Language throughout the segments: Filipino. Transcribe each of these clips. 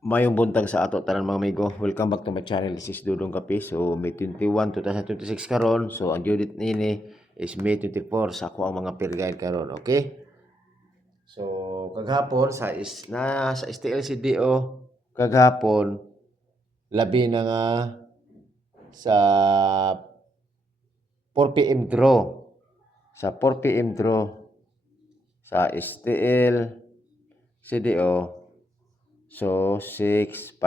Mayong buntag sa ato tanan mga amigo. Welcome back to my channel. This is Dudong Kape. So May 21, 2026 karon. So ang due date nini is May 24 sa ako ang mga peer guide karon, okay? So kaghapon sa sa STLCDO kaghapon labi na nga sa 4 PM draw. Sa 4 PM draw sa STL CDO. So 651.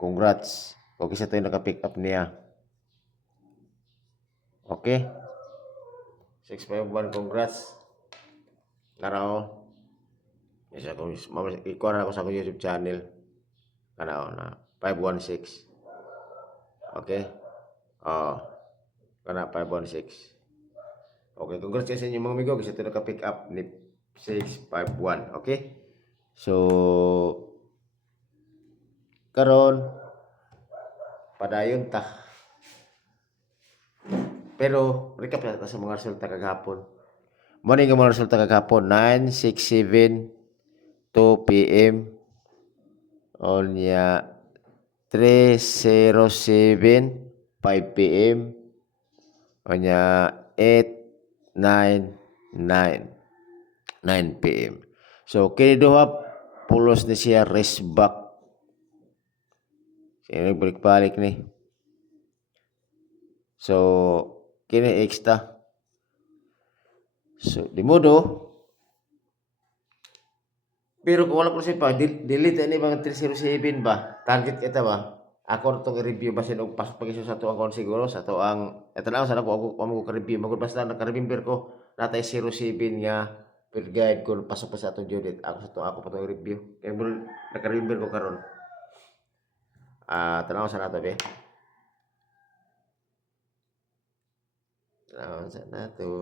Congrats. Okay sa tayo naka-pick up niya. Okay? 651, congrats. Karao. Isa ko ikuha na ako sa akong YouTube channel. Karao na 516. Okay? Oh, kana 516. Okay, congrats sa inyo mga amigo kasi ito naka-pick up ni 651. Okay? So karon padayon ta. Pero recap na sa mga resulta kagahapon. Morning nga mga resulta kagahapon 9:67 2 PM on ya 3:07 5 PM on ya 8:99 9 PM. So kini duha pulos ni siya race back. Sino balik-balik ni. So kini extra. So di modo pero kung wala ko siya pa, delete ini mga 307 ba? Target kita ba? Ako itong review ba siya nung pasok pag sa to ang siguro sa to ang ito na sana ko ako ka-review magud basta naka-remember ko natay 07 nga per guide ko pasok pa sa atong Judith ako sa to ako pa to review kay naka-remember ko karon. Tanaw sa nato be. Tanaw sa nato.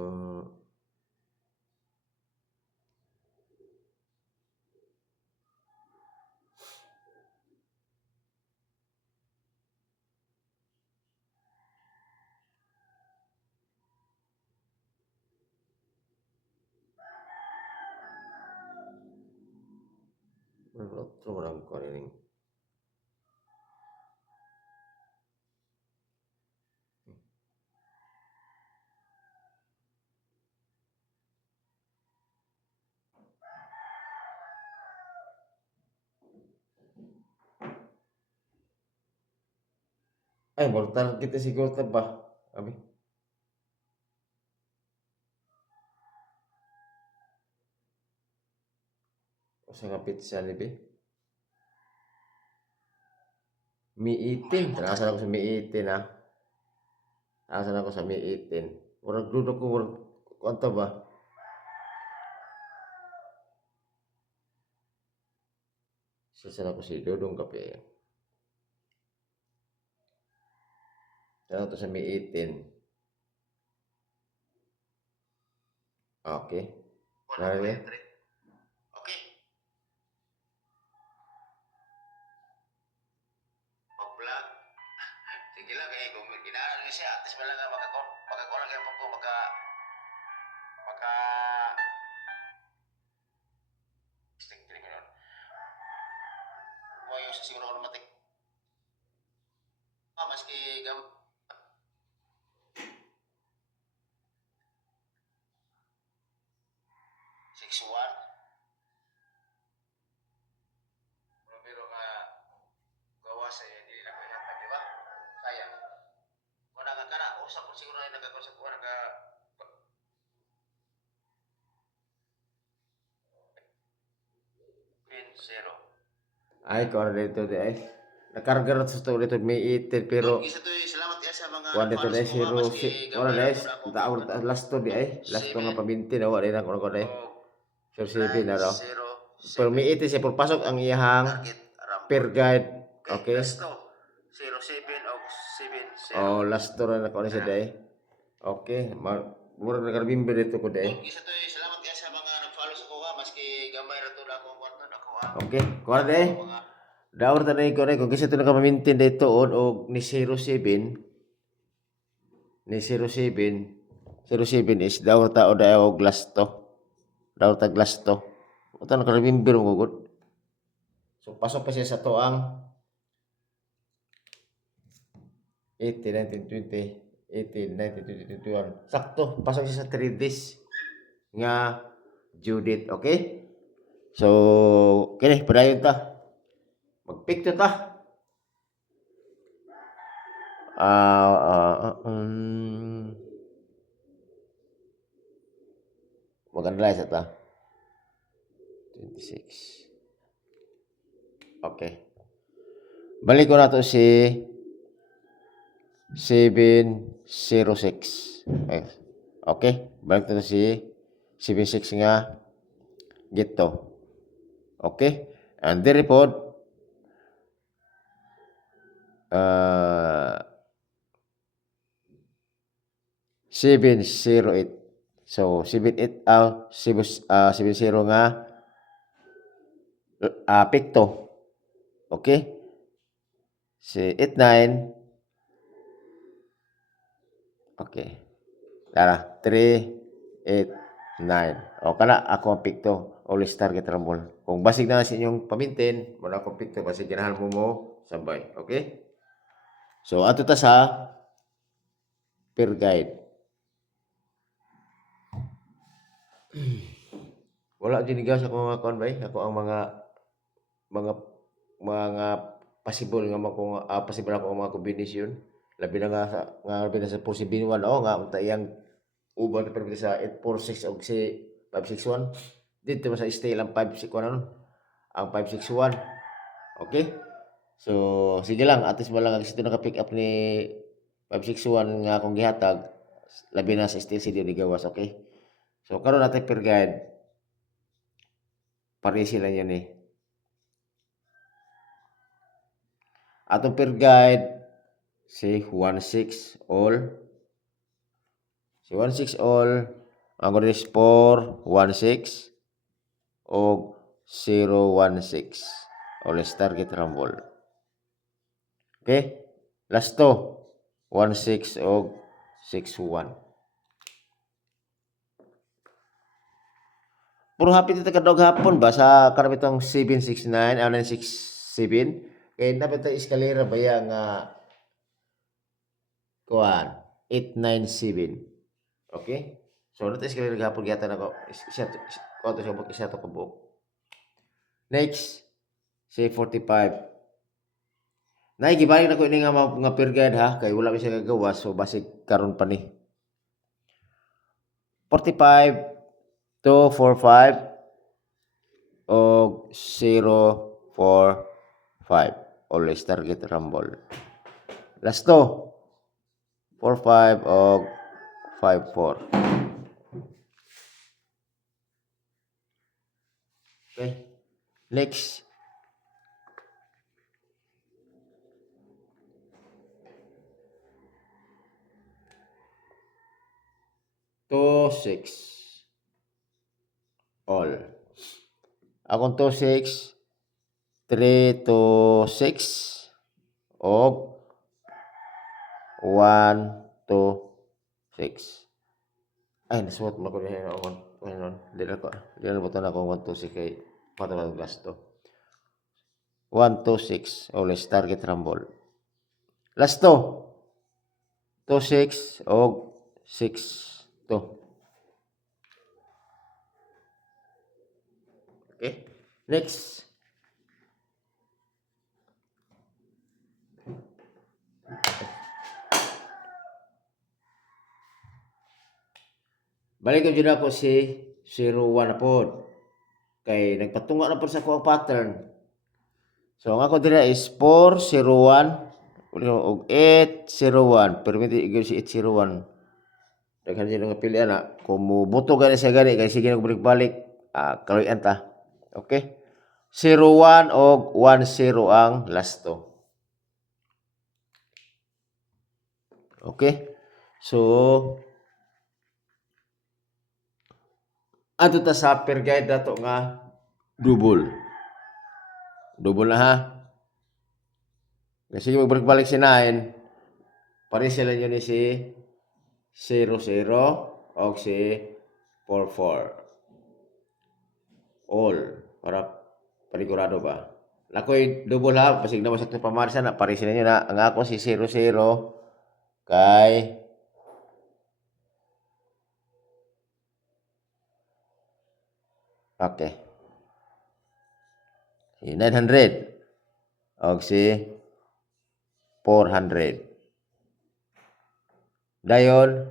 Otro orang ko ning. Ay, mortal kita siguro ta ba? Abi. Usa nga pizza ni be. Mi 18. Tanasan ako sa Mi 18 ha. Tanasan ako sa Mi 18. Murag dudok ko murag kwanta ba? Sasana ko si Dodong Kape. Tanaw to sa Mi 18. Okay. Nari. Okay. Pag-vlog. Sige lang kay kung ginaaral niyo siya, atas ba lang makakuha kaya po ko maka stick din ngayon. Huwag yung sa siguro ko matik. Maski gam 6-1. Pero ka gawa sa iyo, hindi na kaya di ba? Sayang. Kung nakakara, usap ko siguro na nagkakaroon sa kuha naka 0. Ay, kung dito di ay. Nakarga rin sa ito dito, may 18 pero salamat sa mga kuha dito di 0. Wala di ay, last to di ay. Last to nga pabinti na wala rin ako na kuha di. 07 na raw. Pero may 18 siya, pasok ang iyahang per guide. Okay? 07 o 70. Oh, last to na kuha siya di ay. Okay, mura nakarabimber dito ko di ay. Salamat sa mga nag-follow sa kuha, maski gamay na to na akong kwarto na kuha. Okay, kuha di ay. Daur tanay ko kung kasi ito nakamamintin dito o ni 07 ni 07 is daur ta o daw glass to. Daur ta glass to. Ito nakaremember mo gud. So pasok pa siya sa to ang 18, 19, 20, 18, 19, 20, 21. Sakto, pasok siya sa 3 days nga due date, okay? So, kini padayon ta. Magpikto ta. Mag-analyze ta. 26. Okay. Balik ko na to si 706. Okay. Balik to si 76 nga gito. Okay. And the report 708. So 78 70 nga pikto. Okay? Si 89. Okay. Tara, 389. O kana ako ang pikto. Always target rumble. Kung basig na sa inyong pamintin, wala akong pikto basig ganahan mo sabay. Okay? So ato ta sa per guide. Wala dinigas ako mga konbay. Ako ang mga possible nga possible ako ang mga kombinasyon. Labi na nga sa possible 1 nga unta iyang uban na permit sa 846 og si 561. Dito sa stay lang 561 ang 561. Okay? So sige lang, at least wala nga sito naka-pick up ni 561 nga akong gihatag. Labi na sa stay CD ni gawas, okay? So karon natin per guide. Pare sila yun eh. Atong per guide si 16 all. Si 16 all ang is 416 o 016 o let's target rumble. Okay? Last to 16 o 61. Puro hapit ito kadog hapon ba sa karabitong 769 o 967 kaya dapat ito eskalera ba yan nga kuhan 897. Okay? So ito eskalera hapon gata na ko isa to kabuk. Next say 45. Naigibalik na ko ini nga per guide ha kay wala mi siya gagawas so basig karon pa ni 45 245 o 045 always target rumble. Last to 45 o 54. Okay. Next. To 6 all. Akong 2 6 3 to 6 og 1 to 6. Ay, nasuot mo ko niya ako. Ngayon, dila ko. Dila buton ako 1 to 6 kay patawag gasto. 1 to 6 always target rumble. Last to 2 6 og 6 to. Okay. Next. Balik ko dyan ako si 01 na po. Kay nagpatunga na po sa ko ang pattern. So ang ako dira is 401 og 801. Pero hindi igay si 801. Daghan dyan nga pilihan na. Kung mubuto gani siya gani, kaya sige nagbalik-balik. Kaloyan ta. Okay? 01 og 10 ang last to. Okay? So, ato ta sa per guide dato nga double. Double na ha. Kasi magbalik-balik si 9. Pare sila yun ni si 00 o si 44. All. Para panigurado ba? Ako'y double ha, basig na masakto pamarsa na pare sila nyo na ang ako si 00 kay okay. Si 900 og si 400. Dayon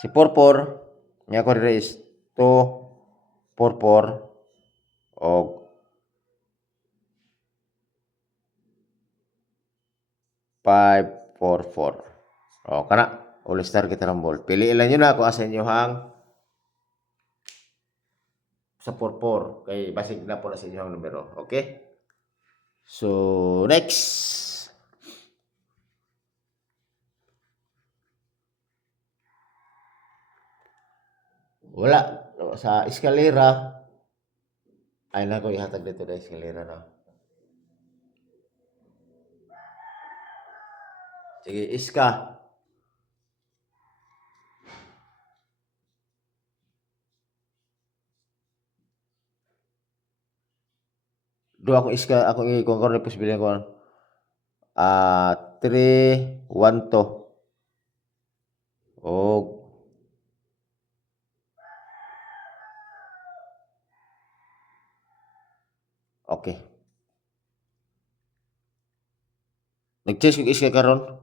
si 44 nga ko diri is 244 og 544. O kana all star kita rambol. Pili lang yun na kung asa inyo hang sa 44 kay basig na po na sa inyo hang numero. Okay? So next. Wala sa eskalera ay na ko ihatag dito na eskalera na. Sige, iska. Do ako iska, ako kung karon posibilidad ko 3 1 to. Og okay. Nag-change kong iska karon.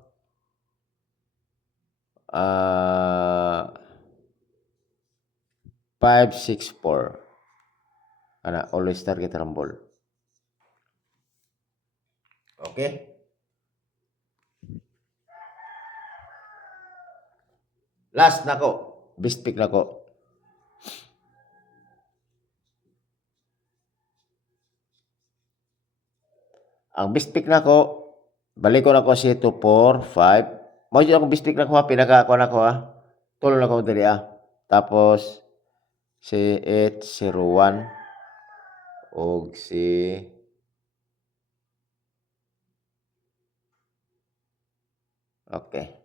564. Ana, always target rambol. Okay? Last nako, best pick nako. Ang best pick nako, balik ko nako si 2 4 5. Mao jud akong best pick nako ha, pinaka ako nako ha. Tulo na ko diri ah. Tapos si 801 og si okay.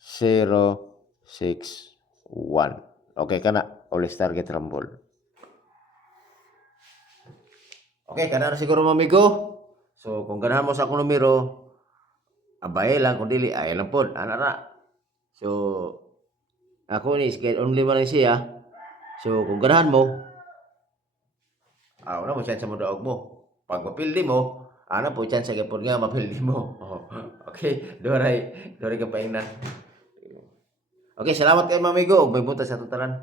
061. Okay kana, all star get rumble. Okay, kana na siguro mga amigo. So kung ganahan mo sa akong numero, abay lang kung dili ay lang pod ana na. So ako ni skate only man lang siya. So kung ganahan mo, wala mo chance mo daog mo. Pag mapildi mo, ana po chance gyapon nga mapildi mo. Okay, doray ka paingnan. Okay, salamat kayo mga amigo. May butas sa tutalan.